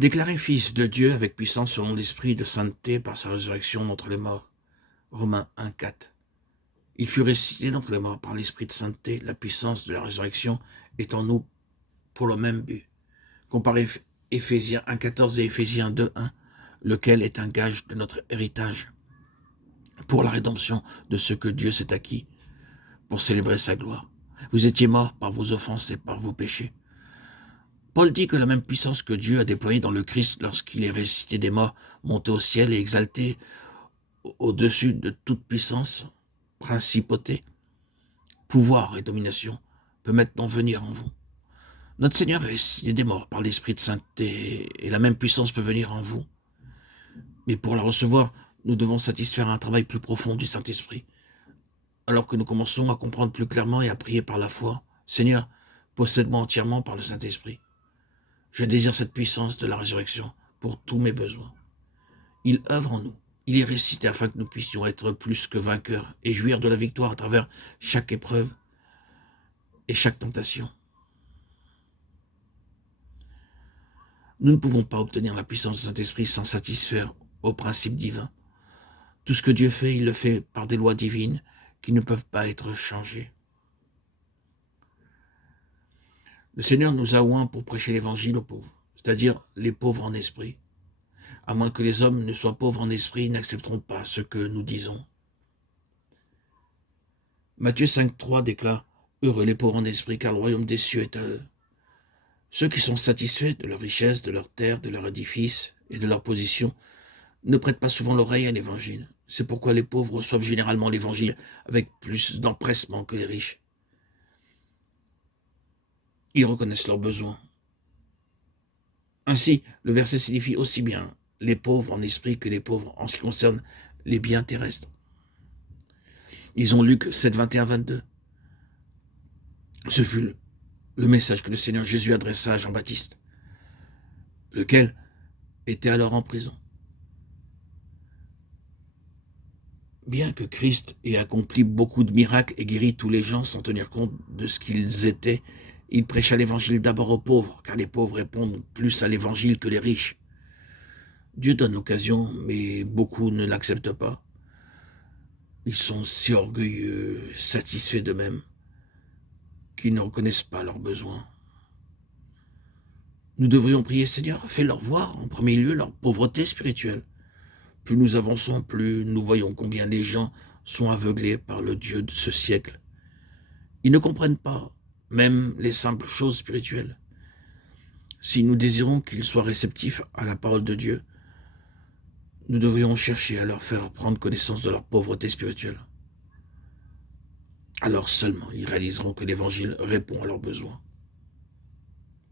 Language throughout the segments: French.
Déclaré fils de Dieu avec puissance selon l'esprit de sainteté par sa résurrection d'entre les morts. Romains 1,4. Il fut ressuscité d'entre les morts par l'esprit de sainteté, la puissance de la résurrection est en nous pour le même but. Comparez Éphésiens 1,14 et Éphésiens 2,1, lequel est un gage de notre héritage pour la rédemption de ce que Dieu s'est acquis, pour célébrer sa gloire. Vous étiez morts par vos offenses et par vos péchés. Paul dit que la même puissance que Dieu a déployée dans le Christ lorsqu'il est ressuscité des morts, monté au ciel et exalté au-dessus de toute puissance, principauté, pouvoir et domination, peut maintenant venir en vous. Notre Seigneur est ressuscité des morts par l'Esprit de sainteté et la même puissance peut venir en vous. Mais pour la recevoir, nous devons satisfaire un travail plus profond du Saint-Esprit. Alors que nous commençons à comprendre plus clairement et à prier par la foi, Seigneur, possède-moi entièrement par le Saint-Esprit. Je désire cette puissance de la résurrection pour tous mes besoins. Il œuvre en nous. Il est ressuscité afin que nous puissions être plus que vainqueurs et jouir de la victoire à travers chaque épreuve et chaque tentation. Nous ne pouvons pas obtenir la puissance du Saint-Esprit sans satisfaire aux principes divins. Tout ce que Dieu fait, il le fait par des lois divines qui ne peuvent pas être changées. Le Seigneur nous a oints pour prêcher l'évangile aux pauvres, c'est-à-dire les pauvres en esprit. À moins que les hommes ne soient pauvres en esprit, ils n'accepteront pas ce que nous disons. Matthieu 5,3 déclare « Heureux les pauvres en esprit, car le royaume des cieux est à eux. » Ceux qui sont satisfaits de leur richesse, de leur terre, de leur édifice et de leur position ne prêtent pas souvent l'oreille à l'évangile. C'est pourquoi les pauvres reçoivent généralement l'évangile avec plus d'empressement que les riches. Ils reconnaissent leurs besoins. Ainsi, le verset signifie aussi bien les pauvres en esprit que les pauvres en ce qui concerne les biens terrestres. Ils ont Luc 7, 21, 22. Ce fut le message que le Seigneur Jésus adressa à Jean-Baptiste, lequel était alors en prison. Bien que Christ ait accompli beaucoup de miracles et guéri tous les gens sans tenir compte de ce qu'ils étaient, il prêcha l'évangile d'abord aux pauvres, car les pauvres répondent plus à l'évangile que les riches. Dieu donne l'occasion, mais beaucoup ne l'acceptent pas. Ils sont si orgueilleux, satisfaits d'eux-mêmes, qu'ils ne reconnaissent pas leurs besoins. Nous devrions prier, Seigneur, fais-leur voir en premier lieu leur pauvreté spirituelle. Plus nous avançons, plus nous voyons combien les gens sont aveuglés par le Dieu de ce siècle. Ils ne comprennent pas, même les simples choses spirituelles. Si nous désirons qu'ils soient réceptifs à la parole de Dieu, nous devrions chercher à leur faire prendre connaissance de leur pauvreté spirituelle. Alors seulement ils réaliseront que l'Évangile répond à leurs besoins.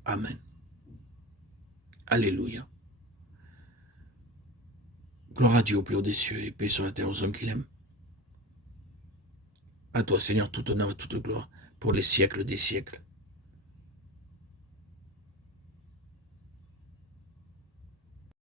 Amen. Alléluia. Gloire à Dieu au plus haut des cieux et paix sur la terre aux hommes qu'il aime. À toi, Seigneur, tout honneur et toute gloire pour les siècles des siècles.